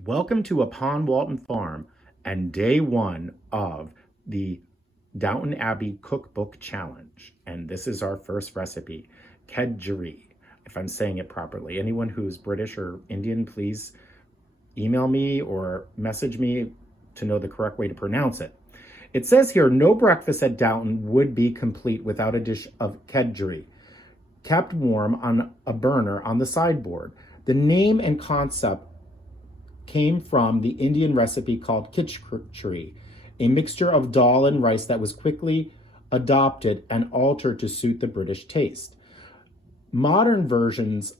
Welcome to Upon Walton Farm and day one of the Downton Abbey Cookbook Challenge. And this is our first recipe, Kedgeree, if I'm saying it properly. Anyone who's British or Indian, please email me or message me to know the correct way to pronounce it. It says here, no breakfast at Downton would be complete without a dish of Kedgeree, kept warm on a burner on the sideboard. The name and concept came from the Indian recipe called khichdi, a mixture of dal and rice that was quickly adopted and altered to suit the British taste. Modern versions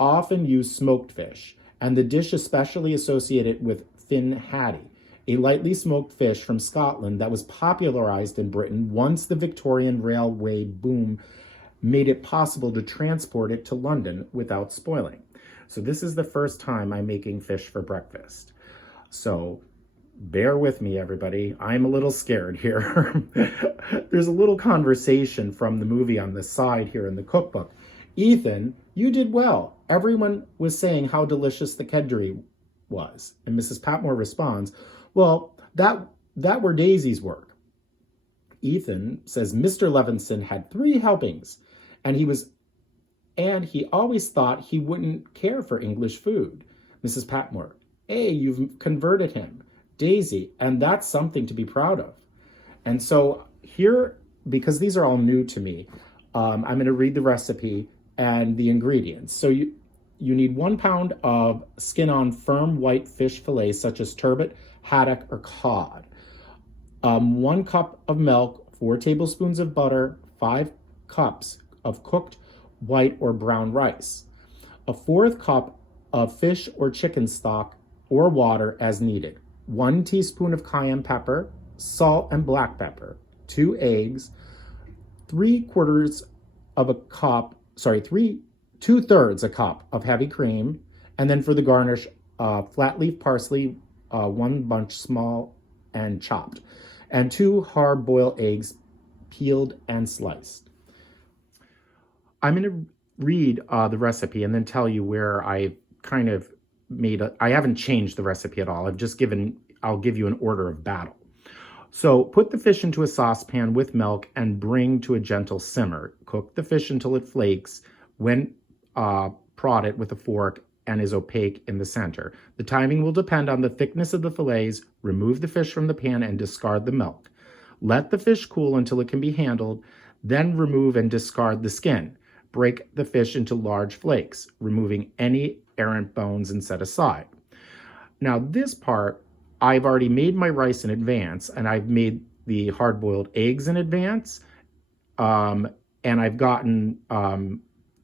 often use smoked fish, and the dish especially associated with fin haddy, a lightly smoked fish from Scotland that was popularized in Britain once the Victorian railway boom made it possible to transport it to London without spoiling. So this is the first time I'm making fish for breakfast. So bear with me, everybody. I'm a little scared here. There's a little conversation from the movie on the side here in the cookbook. Ethan, you did well. Everyone was saying how delicious the kedgeree was. And Mrs. Patmore responds, well, that were Daisy's work. Ethan says Mr. Levinson had 3 helpings, and he always thought he wouldn't care for English food. Mrs. Patmore, hey, you've converted him. Daisy, and that's something to be proud of. And so here, because these are all new to me, I'm going to read the recipe and the ingredients. So you need 1 pound of skin-on firm white fish fillets such as turbot, haddock, or cod. 1 cup of milk, 4 tablespoons of butter, 5 cups of cooked white or brown rice, a 1/4 cup of fish or chicken stock or water as needed, 1 teaspoon of cayenne pepper, salt and black pepper, 2 eggs, 2/3 a cup of heavy cream, and then for the garnish, flat leaf parsley, 1 bunch small and chopped, and 2 hard-boiled eggs peeled and sliced. I'm going to read the recipe and then tell you where I kind of I haven't changed the recipe at all. I'll give you an order of battle. So put the fish into a saucepan with milk and bring to a gentle simmer. Cook the fish until it flakes when prodded with a fork and is opaque in the center. The timing will depend on the thickness of the fillets. Remove the fish from the pan and discard the milk. Let the fish cool until it can be handled, then remove and discard the skin. Break the fish into large flakes, removing any errant bones and set aside. Now this part, I've already made my rice in advance, and I've made the hard-boiled eggs in advance, and I've gotten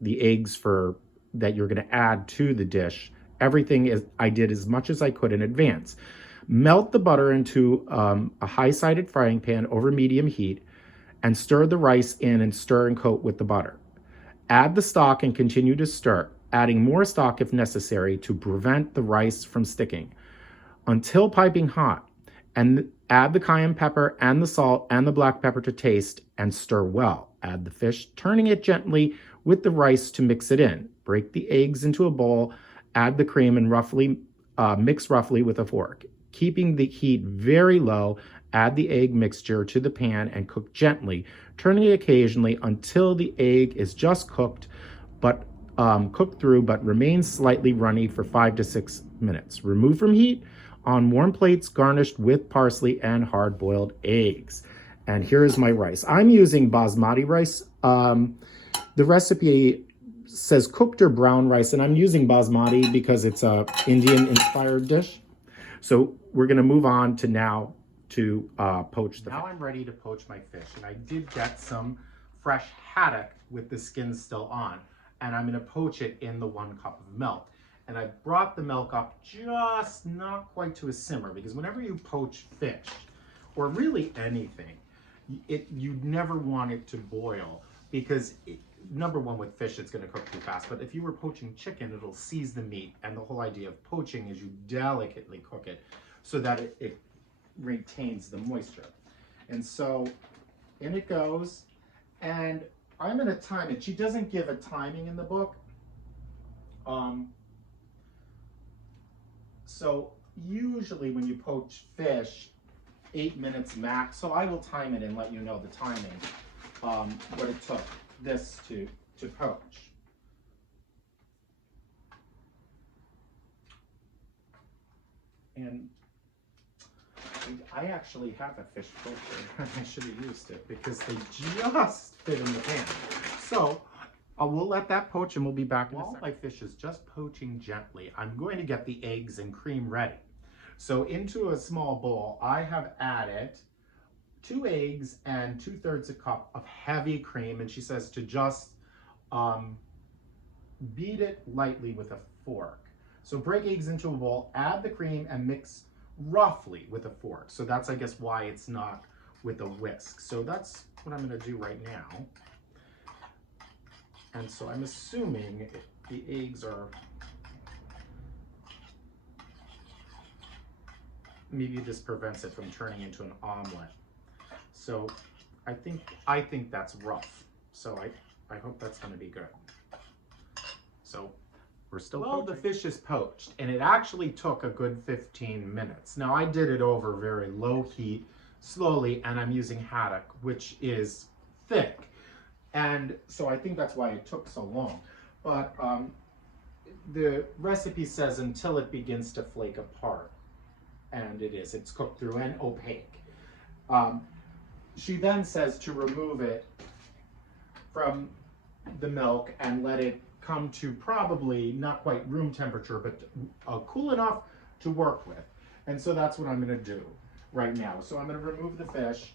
the eggs that you're going to add to the dish. I did as much as I could in advance. Melt the butter into a high-sided frying pan over medium heat, and stir the rice in and stir and coat with the butter. Add the stock and continue to stir, adding more stock if necessary to prevent the rice from sticking, until piping hot, and add the cayenne pepper and the salt and the black pepper to taste and stir well. Add the fish, turning it gently with the rice to mix it in. Break the eggs into a bowl, add the cream and mix roughly with a fork. Keeping the heat very low, add the egg mixture to the pan and cook gently, turning it occasionally until the egg is just cooked through but remains slightly runny for 5 to 6 minutes. Remove from heat on warm plates garnished with parsley and hard-boiled eggs. And here is my rice. I'm using basmati rice. The recipe says cooked or brown rice, and I'm using basmati because it's a Indian-inspired dish. So we're going to move on to now to poach the fish. Now I'm ready to poach my fish, and I did get some fresh haddock with the skin still on, and I'm going to poach it in the 1 cup of milk. And I brought the milk up just not quite to a simmer, because whenever you poach fish, or really anything, you never want it to boil, because number one, with fish, it's going to cook too fast. But if you were poaching chicken, it'll seize the meat. And the whole idea of poaching is you delicately cook it so that it retains the moisture. And so in it goes. And I'm going to time it. She doesn't give a timing in the book. So usually when you poach fish, 8 minutes max. So I will time it and let you know the timing, what it took this to poach. And I actually have a fish poacher. I should have used it because they just fit in the pan. So we'll let that poach and we'll be back in a second. While my fish is just poaching gently, I'm going to get the eggs and cream ready. So into a small bowl, I have added 2 eggs and 2/3 a cup of heavy cream. And she says to just beat it lightly with a fork. So break eggs into a bowl, add the cream and mix roughly with a fork. So that's, I guess, why it's not with a whisk. So that's what I'm going to do right now. And so I'm assuming the eggs are, maybe this prevents it from turning into an omelet. So I think that's rough. So I hope that's going to be good. So we're still poaching. The fish is poached, and it actually took a good 15 minutes. Now I did it over very low heat, slowly, and I'm using haddock, which is thick. And so I think that's why it took so long. But the recipe says until it begins to flake apart. And it is. It's cooked through and opaque. She then says to remove it from the milk and let it come to probably not quite room temperature, but cool enough to work with. And so that's what I'm going to do right now. So I'm going to remove the fish.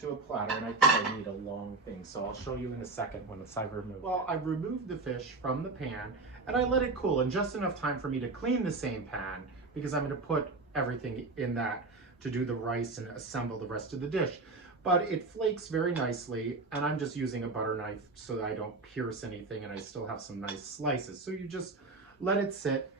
To a platter, and I think I need a long thing, so I'll show you in a second when it's I removed. Well, I removed the fish from the pan and I let it cool in just enough time for me to clean the same pan, because I'm going to put everything in that to do the rice and assemble the rest of the dish. But it flakes very nicely, and I'm just using a butter knife so that I don't pierce anything and I still have some nice slices. So you just let it sit.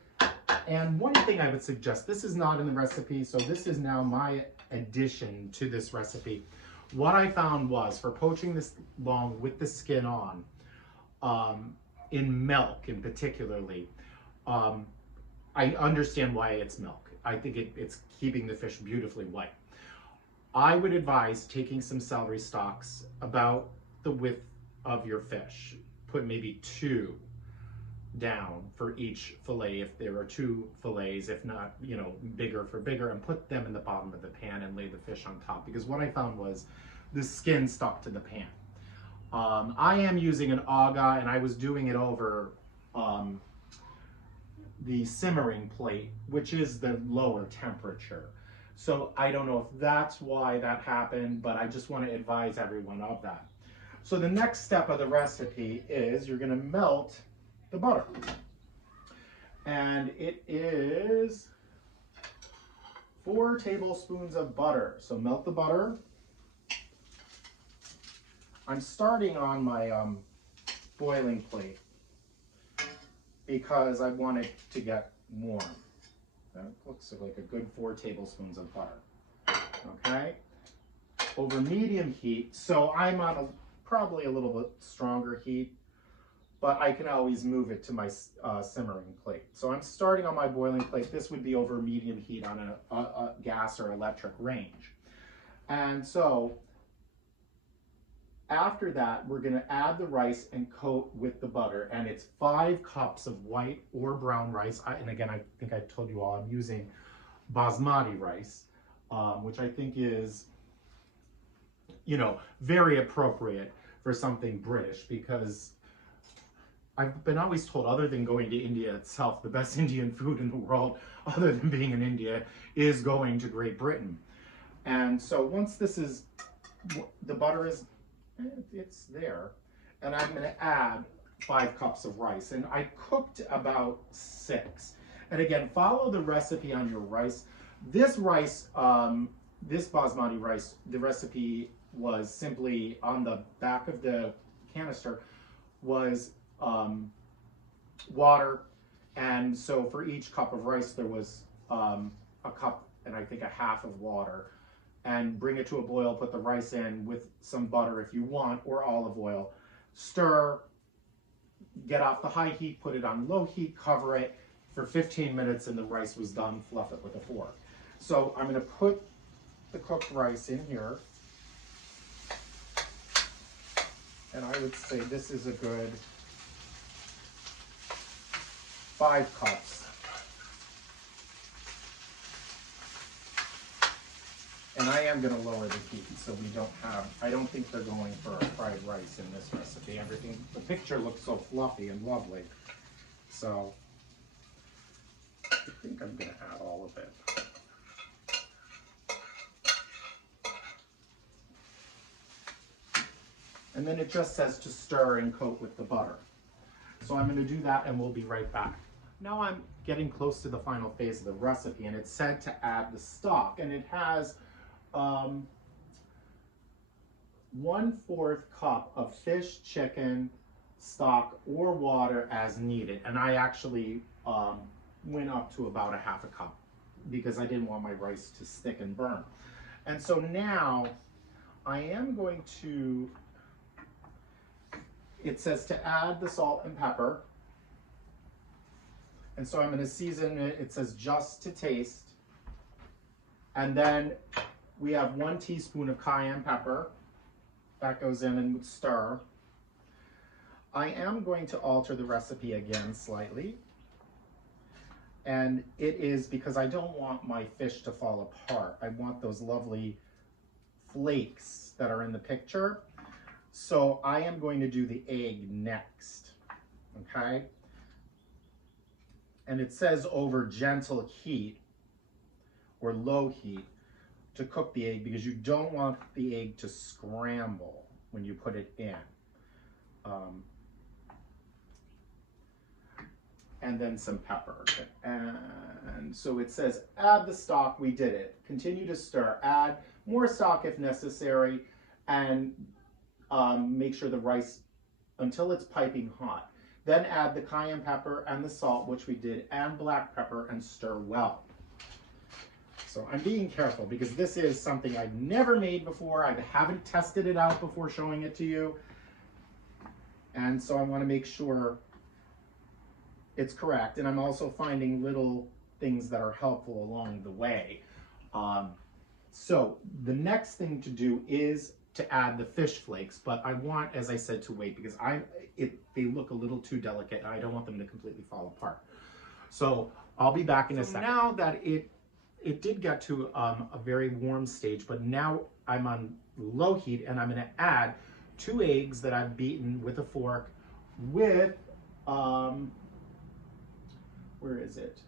And one thing I would suggest, this is not in the recipe, so this is now my addition to this recipe. What I found was, for poaching this long with the skin on, in milk in particularly, I understand why it's milk. I think it's keeping the fish beautifully white. I would advise taking some celery stalks about the width of your fish. Put maybe 2 down for each fillet if there are 2 fillets, if not, you know, bigger for bigger, and put them in the bottom of the pan and lay the fish on top, because what I found was the skin stuck to the pan. I am using an aga, and I was doing it over the simmering plate, which is the lower temperature. So I don't know if that's why that happened, but I just want to advise everyone of that. So the next step of the recipe is you're going to melt the butter. And it is 4 tablespoons of butter. So melt the butter. I'm starting on my boiling plate because I want it to get warm. That looks like a good 4 tablespoons of butter. Okay? Over medium heat. So I'm on probably a little bit stronger heat, but I can always move it to my simmering plate. So I'm starting on my boiling plate. This would be over medium heat on a gas or electric range. And so after that, we're going to add the rice and coat with the butter. And it's 5 cups of white or brown rice. And again, I think I told you all I'm using basmati rice, which I think is, you know, very appropriate for something British, because I've been always told, other than going to India itself, the best Indian food in the world, other than being in India, is going to Great Britain. And so once this is, the butter is, it's there, and I'm going to add 5 cups of rice. And I cooked about 6. And again, follow the recipe on your rice. This rice, this basmati rice, the recipe was simply on the back of the canister was water, and so for each cup of rice there was a cup and I think a half of water, and bring it to a boil. Put the rice in with some butter if you want, or olive oil. Stir, get off the high heat, put it on low heat, cover it for 15 minutes, and the rice was done. Fluff it with a fork. So I'm going to put the cooked rice in here. And I would say this is a good 5 cups. And I am going to lower the heat so we don't have, I don't think they're going for a fried rice in this recipe. Everything, the picture looks so fluffy and lovely. So I think I'm going to add all of it. And then it just says to stir and coat with the butter. So I'm going to do that and we'll be right back. Now I'm getting close to the final phase of the recipe, and it said to add the stock, and it has 1/4 cup of fish, chicken, stock, or water as needed. And I actually went up to about 1/2 cup because I didn't want my rice to stick and burn. And so now I am going to, it says to add the salt and pepper. And so I'm going to season it. It says just to taste. And then we have 1 teaspoon of cayenne pepper. That goes in and stir. I am going to alter the recipe again slightly. And it is because I don't want my fish to fall apart. I want those lovely flakes that are in the picture. So I am going to do the egg next, okay? And it says over gentle heat or low heat to cook the egg because you don't want the egg to scramble when you put it in. And then some pepper. And so it says add the stock, we did it. Continue to stir, add more stock if necessary, and make sure the rice until it's piping hot. Then add the cayenne pepper and the salt, which we did, and black pepper, and stir well. So I'm being careful because this is something I've never made before. I haven't tested it out before showing it to you. And so I want to make sure it's correct. And I'm also finding little things that are helpful along the way. So the next thing to do is to add the fish flakes, but I want, as I said, to wait because they look a little too delicate and I don't want them to completely fall apart. So I'll be back in a second. Now that it did get to a very warm stage, but now I'm on low heat and I'm going to add 2 eggs that I've beaten with a fork with, where is it?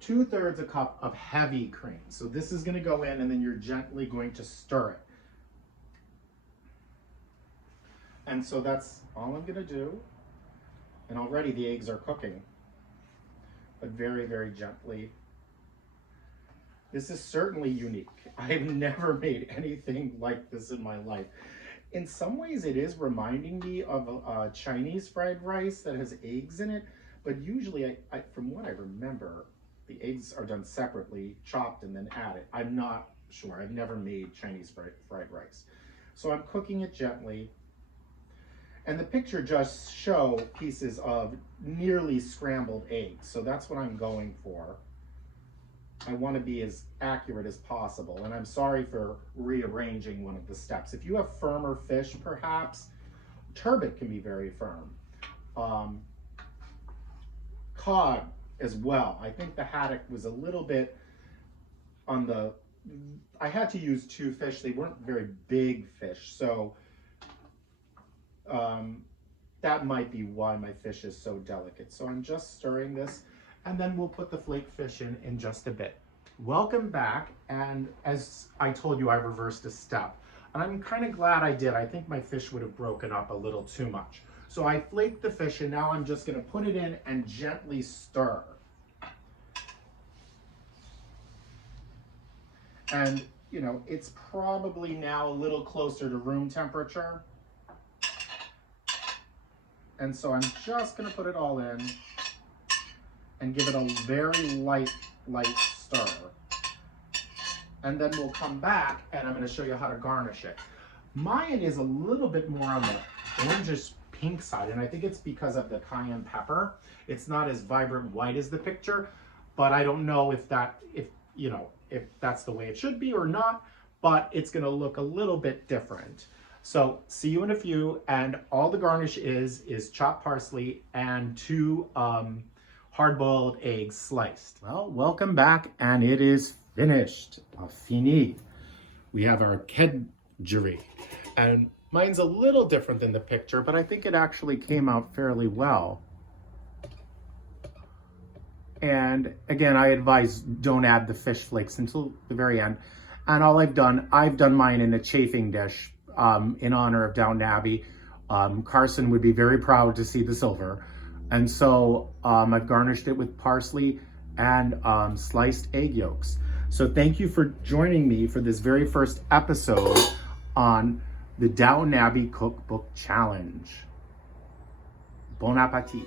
2/3 a cup of heavy cream. So this is going to go in and then you're gently going to stir it. And so that's all I'm going to do. And already the eggs are cooking, but very, very gently. This is certainly unique. I've never made anything like this in my life. In some ways it is reminding me of a Chinese fried rice that has eggs in it, but usually, from what I remember, the eggs are done separately, chopped, and then added. I'm not sure. I've never made Chinese fried rice. So I'm cooking it gently. And the picture just shows pieces of nearly scrambled eggs. So that's what I'm going for. I want to be as accurate as possible. And I'm sorry for rearranging one of the steps. If you have firmer fish, perhaps, turbot can be very firm. Cod as well. I think the haddock was a little bit on the, I had to use 2 fish. They weren't very big fish. So that might be why my fish is so delicate. So I'm just stirring this and then we'll put the flake fish in just a bit. Welcome back. And as I told you, I reversed a step and I'm kind of glad I did. I think my fish would have broken up a little too much. So I flaked the fish and now I'm just going to put it in and gently stir. And, you know, it's probably now a little closer to room temperature. And so I'm just going to put it all in and give it a very light stir. and then we'll come back and I'm going to show you how to garnish it. Mine is a little bit more on the orangish pink side, and I think it's because of the cayenne pepper. It's not as vibrant white as the picture, but I don't know if that's the way it should be or not, but it's going to look a little bit different. So see you in a few, and all the garnish is chopped parsley and 2 hard-boiled eggs sliced. Well, welcome back, and it is finished. Fini. We have our Kedgeree, and mine's a little different than the picture, but I think it actually came out fairly well. And again, I advise don't add the fish flakes until the very end. And all I've done mine in a chafing dish in honor of Downton Abbey. Carson would be very proud to see the silver. And so I've garnished it with parsley and sliced egg yolks. So thank you for joining me for this very first episode on the Downton Abbey Cookbook Challenge. Bon appetit.